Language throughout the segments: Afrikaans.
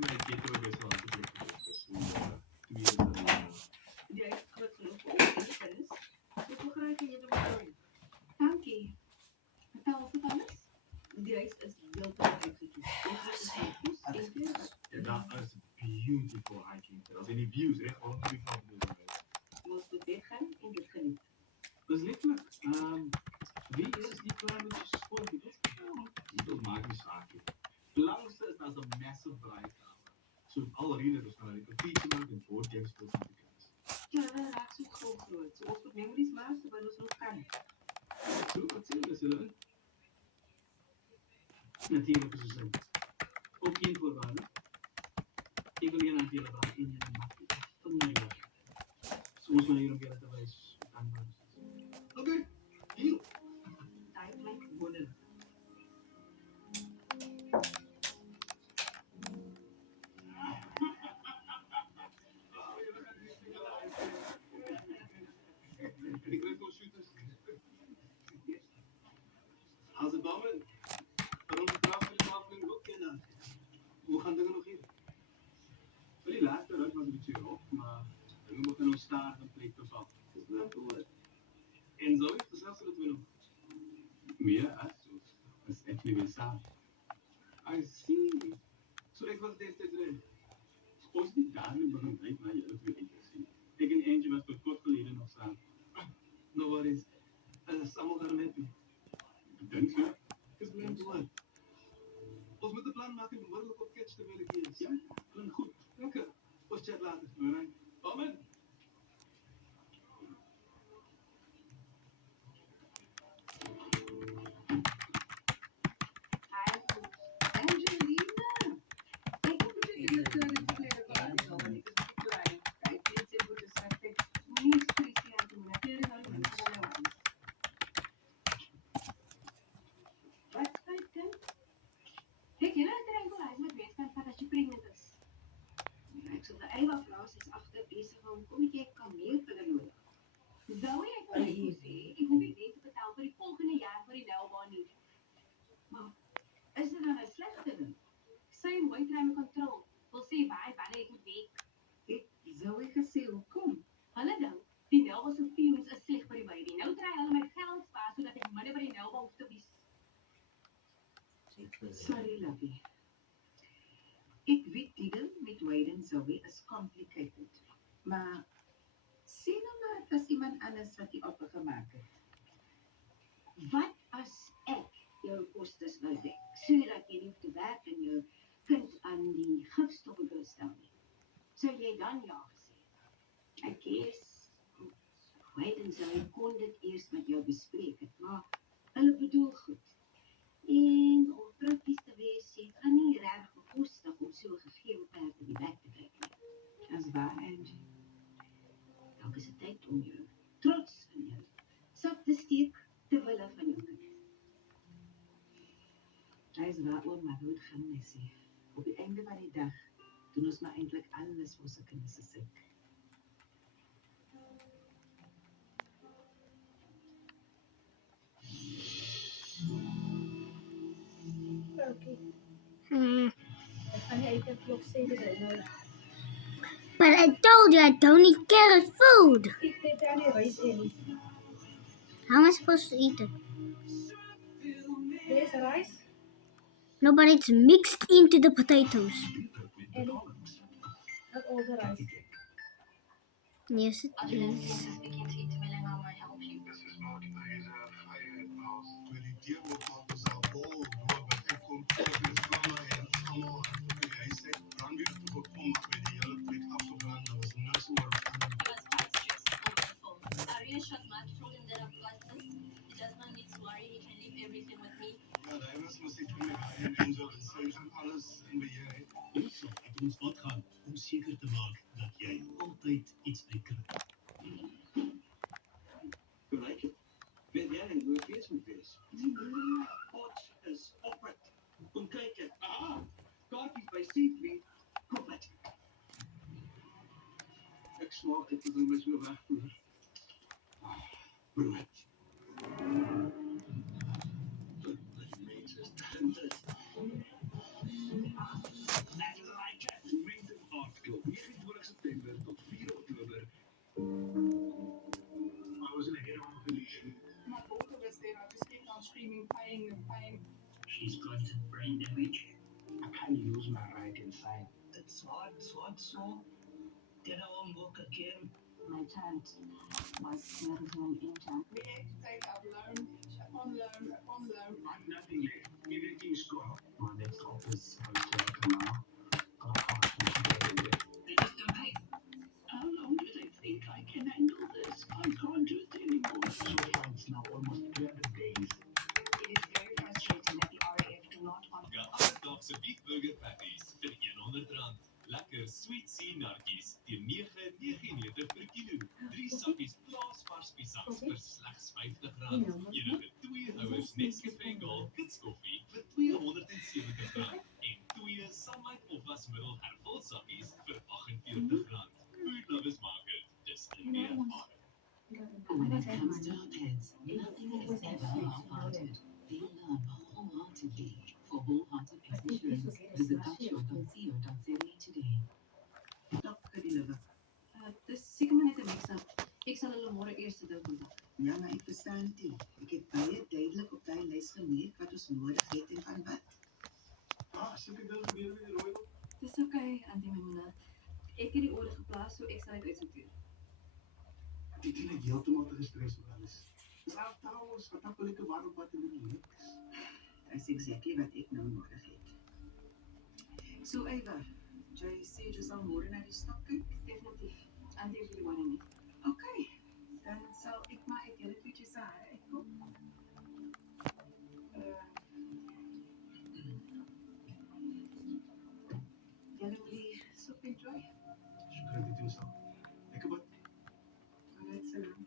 Maar ik weet ook best wel aan het trekken. Dus twee is er niet. Jy is groot genoeg vir ons kennis. Ek wil graag hê jy moet doen. Dankie. Vertel ons dit alles. Die huis is heeltemal uitgekies. Ons is fokus en kleur. Ja, dat is beautiful hiking. Als je die views echt gewoon terug van de huis. Ons moet weggaan en dit geniet. Dat is letterlijk. Wie is die klein beetje sport? Dat maakt niet zaak. Het belangrijkste is dat is een massive draaikamer. Zodat alle rieders gaan naar de computer maken en boardgames voor de kans. Ja, dat raakt zo groot. So, ons moet memories maken terwijl ons nog kan. Zo, wat zie je zullen? Natuurlijk is het zo. Ook één voorwaarde. Ik wil geen aanvullen van in je makkelijk. Dat moet je wel. Zoals wanneer om te wijs dankbaar is. Oké, hier. Dat lijkt wonderlijk. Ik kreeg gewoon shooters. Als het dames, waarom vertrouwen jullie maar van ook kennen? Hoe gaan dingen nog hier? Voor die laatste ruit was een beetje rof, maar we moeten nog staan en plek of af. Dat is wel cool. En zo is het zelfs dat we nog meer uitzoeken. Dat is echt niet meer samen. I see. Zo ik was deze tijd erin. Als die dagen begon ik naar je uitgelegd te zien. Ik en eentje was tot kort geleden nog samen. No worries. Samen gaan met me. Denk je? Is mijn door. Ons moeten plan maken om morgen op catch te willen hier. Ja? Klinkt goed. Lekker. Ons chat later. Alright. Amen. Angelina! Ik heb het hier te leren van want ik is niet klein. Kijk, dit is voor de zachte. Niet speciaal aan doen. Natuurlijk al met de wans. Wat spijt dan? Kijk, jullie het enkele met weeskant van dat je premium is. Ik zal de Ewa vrouw is achter bezig om kom ik kameel vullen nodig. Zou ik wel eens zeggen, ik hoef je niet te betalen voor die volgende jaar voor die nauwbaan niet. Maar is dit dan een slechte ding? Sy mooi kry my kontrol. Wil sê wanneer ek moet week. Ek sou ek gesê hoekom? Hulle dink die Nelwa se feelings is sleg vir die baby. Nou kry hulle my geld spaar sodat ek minder by die Nelwa hoef te wees. Sorry, lovey. Ek weet die ding met Wade en Zoe is complicated. Maar sê nou maar dit is iemand anders wat die offer gemaak het. Wat as ek jou kostes wil dek, sodat jy nie hoef te werk en jou kind aan die gifstowwe wil stel nie. Sou jy dan ja gesê? Ek guess, Wade en Zoe kon dit eers met jou bespreek het, maar hulle bedoel goed. En om prakties te wees, het gaan nie reg bekostig om so 'n gegewe perd in die bek te kry nie. As waar, Angie? Dalk is dit tyd om jou trots in jou sak te steek te wille van jou kind. Hy is waar oom maar dood gaan my sê. Op die einde van die dag doen ons maar eintlik alles vir ons kinders se sake. Okay. Ek gaan nie uit op sê dis nou. But I told you I don't eat carrot food. Ek het aan die rys en How am I supposed to eat it? dis rys No, but it's mixed into the potatoes. en dat al die rys. Yes, it is. Uit ons pad gaan om seker te maak dat jy altyd iets uitkry. Gelijk je. Weet jij niet hoe het feest moet wees? Pot is op het. Kom kijken. Ah, kaartjes bij C3. Kom met. Ik smaak het een beetje weg. Brood. Dat is meesters. Like it. Swat. Then I won't walk again. My child was never an angel. We need to take our loan, upon loan. I've nothing left. Everything is gone. My next office hotel tomorrow. They just don't pay. How long do they think I can handle this? I can't do it anymore. So far, it's now almost 300 days. It is very frustrating that the RAF do not honor. Alledaagse beefburger patties vir R100. Lekker sweet sea narkies teen R9.99 per kilo. 3 sakkies plaasvars piesaks vir slegs R50. Enige 2 houers Nescafé Gold kitskoffie vir R270 en 2 Sunlight opwasmiddel hervul sakkies vir R48. Food lovers market. Dis in die ervaring. When it comes to our pets, nothing is ever half-hearted. They love wholeheartedly. For wholehearted pet insurance, visit dutchshop.co.za today. Stop gedeliver. Dis seker maar net 'n mix-up. Ek sal hulle môre eers te dink moet. Ja, maar ek verstaan dit. Ek het baie duidelik op daai lys gemerk wat ons nodig het en van wat. Sulke dinge gebeur met die rooi. Dis okay, Auntie Maimuna. Ek het die order geplaas, so ek sal dit uitsorteer. Dit is heeltemal te gestres oor alles. Dis altyd skatakulike warm wat in die niks. That's exactly wat ek nou nodig het. So Eva, jy sê jy sal môre na die stok kyk? Definitief. Auntie is really wanting me. Okay, dan sal ek maar uit julle tweetjies se hare uitkom. Julle wil die soep enjoy? Shukran dit jou sal. Lekker wat? Net so lang.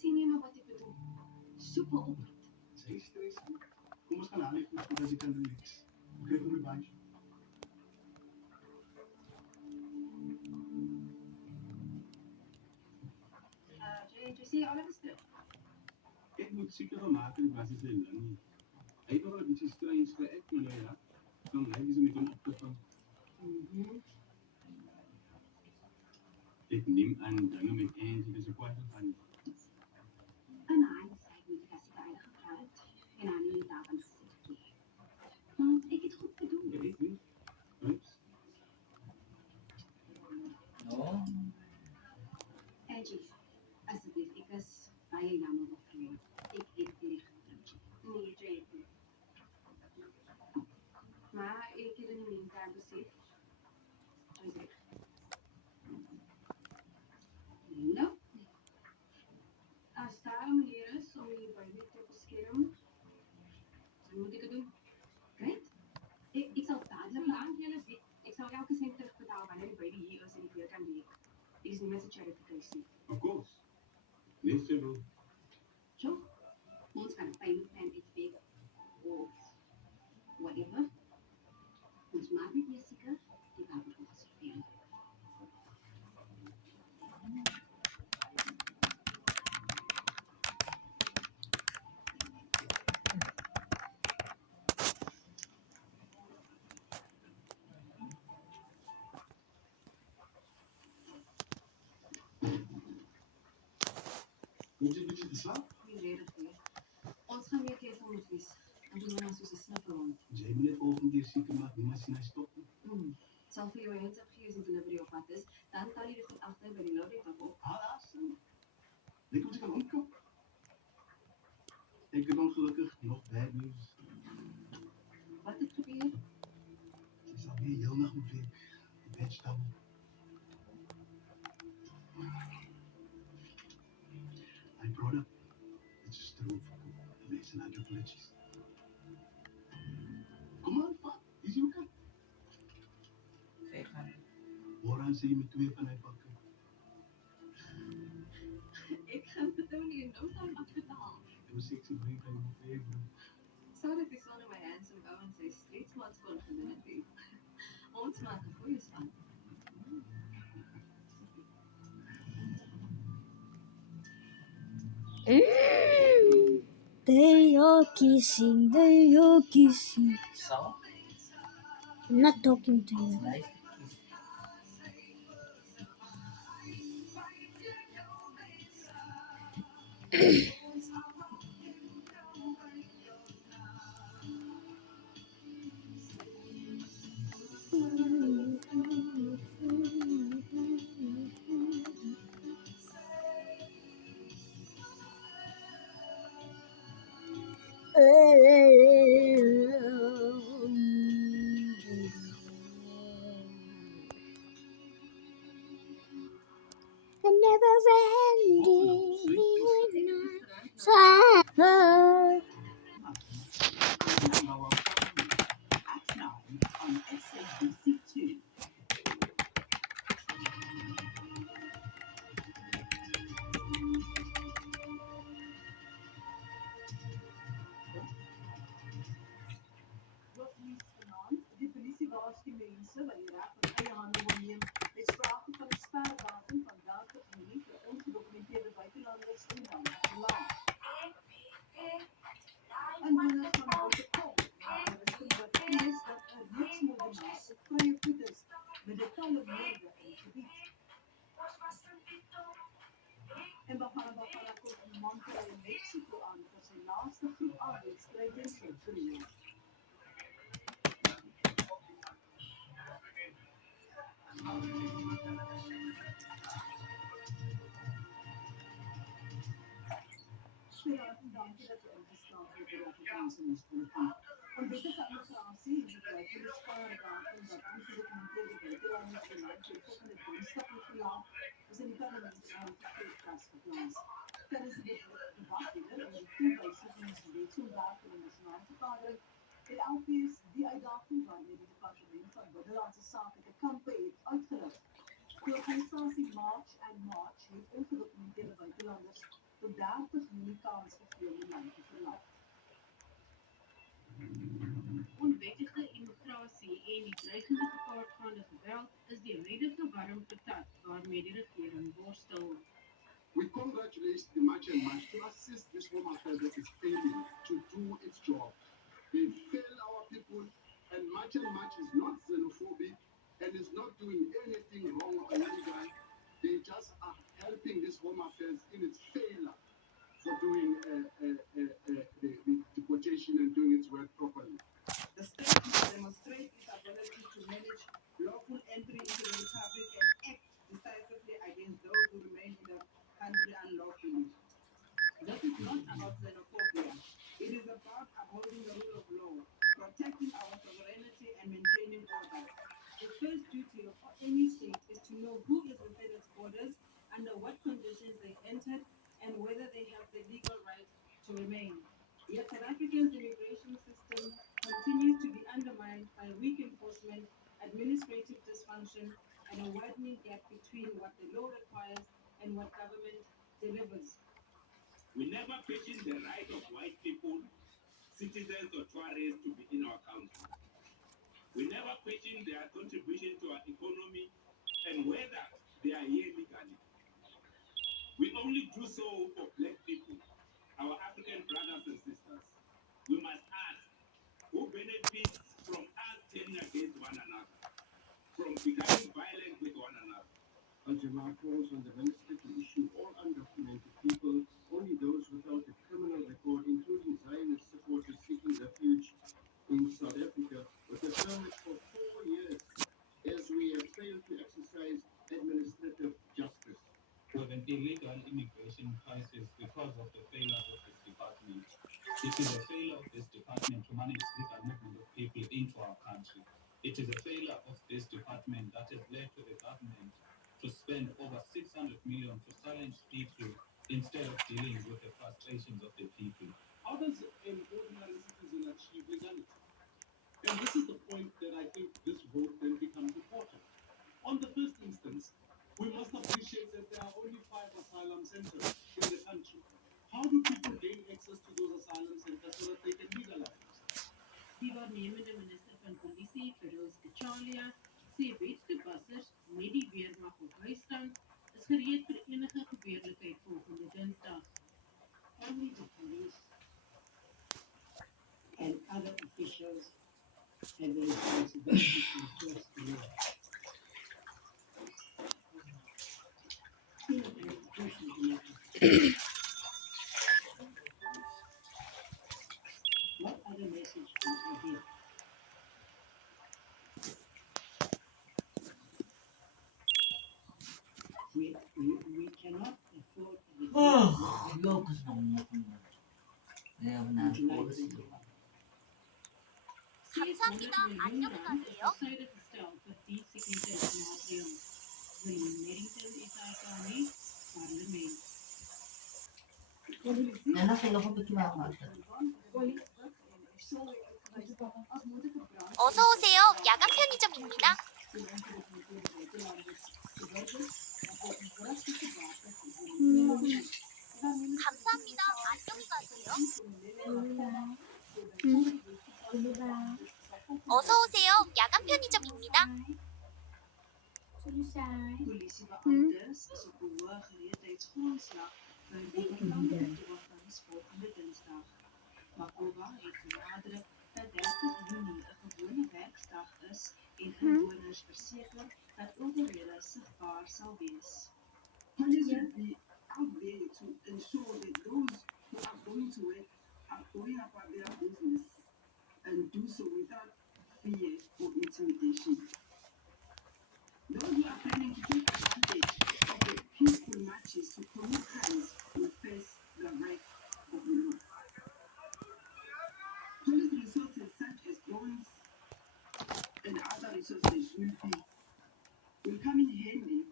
Sien jy maar wat ek bedoel? Soep me op. Sy stres. Kom ons gaan aan net goed as jy kan relax. Kyk hoe my bandjie. Jy sê alles is terug. Ek moet seker van maak die basis is lang nie. Hy het nog 'n bietjie strange vir ek maar ja. Dan hy is met hom op te vang. Ek neem aan dinge met Angie dis 'n kwessie van En hy sê nie dat sy baie gevra het en aan nie daarvan gesê nie. Want ek het goed gedoen. ja, ek weet. Oeps. Angie, asseblief, ek is baie jammer oor jou. Ek het nie gedink. Nee, jy het nie. Maar ek het in die meantime besef. Jy sê. Nou, as daar 'n manier is om die baby te beskerm, dan moet ek dit doen. Right? Ek sal dadelik lank julle sê, ek sal elke sent terugbetaal wanneer die baby hier is en ek weer kan week. Dit is nie meer 'n charity case nie. Of course. Net so bro. So, ons kan 'n payment plan uitwerk of whatever. Ons maak net weer seker die baby gaan gesorteer. Moet jy 'n bietjie te slaap? Nie rede vir. Ons gaan weer keer moet wees. En doen ons soos 'n snuffer rond. Jy moet net volgende keer seker maak niemand sien hy stop nie. Sal vir jou 'n heads up gee as die delivery op pad is, dan tel jy dit goed agter by die lorry tot op. Awesome. Lyk hoe jy kan omkom. Ek het ongelukkig nog bad news. Wat het gebeur? Sy sal weer heel nag moet werk. Die badge double. I brought up. It's just true. The reason I do glitches. Come on, fuck. Is you okay? Waarom sê jy met 2 van hy pakke? Ek gaan dit nou nie nou dan afbetaal. It was 6 break by my favorite. So that is one of my handsome go and say street smarts for community. Ons maak 'n goeie span. They are kissing, they are kissing. So, I'm not talking to you. nice. A never ending midnight sad. Number 1 at 9 on SABC2. Hoofnuus vanaand. Die polisie waarsku mense wat die reg in eie hande wil neem met sprake van 'n sperdatum van 30 Junie vir ongedokumenteerde buitelanders in die land te verlaat. Inwoners van Bottekom, waar rustig bevrees dat 'n reeks moordenaars op vrye voet is met de talle moorde in die gebied. En Bafana kom in Monterrey, Mexico aan vir sy laaste groep A-wedstryd in Suid-Korea. Goedenavond, dankie dat u ingeskakel het by die Afrikaanse nuusbulletin. Onwettige immigrasie en gebruik van die spaardatum dat ongedokumenteerde buitelanders die land teen volgende Dinsdag moet verlaat, is in die parlement aangekoopkas geplaas. Tijdens de debat hier oor die toewysigingswetsontwerp in die nasionale vergadering het LP's die uitdaging waarmee die departement van Binnelandse Sake te kampe het uitgerig. Die organisasie March and March het ongedokumenteerde buitelanders tot 30 Junie kans gegee om die land te verlaat. Onwettige immigrasie en die dreigende gepaardgaande geweld is die huidige warm patat waarmee die regering worstel. We congratulate the March and March to assist this Home Affairs that is failing to do its job. They fail our people, and March is not xenophobic and is not doing anything wrong or illegal. They just are helping this Home Affairs in its failure for doing the deportation and doing its work properly. The state must demonstrate its ability to manage lawful entry into the Republic and act decisively against those who remain in the country unlawfully. This is not about xenophobia. It is about upholding the rule of law, protecting our sovereignty, and maintaining order. The first duty of any state is to know who is within its borders, under what conditions they entered, and whether they have the legal right to remain. Yet South Africa's immigration system continues to be undermined by weak enforcement, administrative dysfunction, and a widening gap between what the law requires and what government delivers. We never question the right of white people, citizens or tourists to be in our country. We never question their contribution to our economy and whether they are here legally. We only do so for black people, our African brothers and sisters. We must ask, who benefits from us turning against one another, from becoming violent with one another? Al-Jamaa calls on the minister to issue all undocumented people, only those without a criminal record, including Zionist supporters seeking refuge in South Africa, with a permit for 4 years, as we have failed to exercise administrative justice. With an illegal immigration crisis because of the failures of this department. It is a failure of this department to manage legal movement of people into our country. It is a failure of this department that has led to the government to spend over 600 million to silence people instead of dealing with the frustrations of the people. How does an ordinary citizen achieve legality? And this is the point that I think this vote then becomes important. On the first instance, we must appreciate that there are only 5 asylum centers in the country. How do people gain access to those asylum centers so that they can legalize? Die waarnemende minister van Polisie, Feroz Kachalia, sê wetstoepassers met die weermag op bystand is gereed vir enige gebeurlikheid volgende Dinsdag. Only the police and other officials have the responsibility to enforce the law. What other message can I give? We cannot afford the Look, international 감사합니다. 안녕히 가세요. Vir die sekuriteitsmaatreëls. William Merrington, SAK Parlement. 어서 오세요. 야간 편의점입니다. 감사합니다. 안녕히 가세요. 어서 오세요. 야간 편의점입니다. Polisiebeamptes is op hoë gereedheidsgrondslag vir die beplande betogings volgende Dinsdag. Makova het benadruk dat 30 Junie 'n gewone werksdag is en inwoners verseker dat owerhede sigbaar sal wees. Police will be out there to ensure that those who are going to work are going about their business and do so without fear or intimidation. Those who are planning to take advantage of the peaceful marches to commit crimes will face the wrath of the law. Police resources such as drones and other resources will come in handy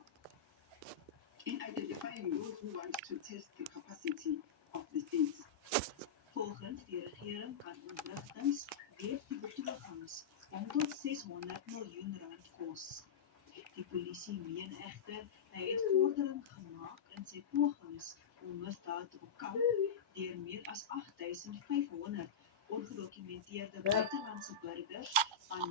in identifying those who want to test the capacity of the state. Volgens die regering kan ontwrigtings deur die betogings om tot 600 miljoen rand kos. Die polisie meen egter hy het vordering gemaak in sy pogings om misdaad te bekamp deur meer as 8500 ongedokumenteerde buitelandse burgers aan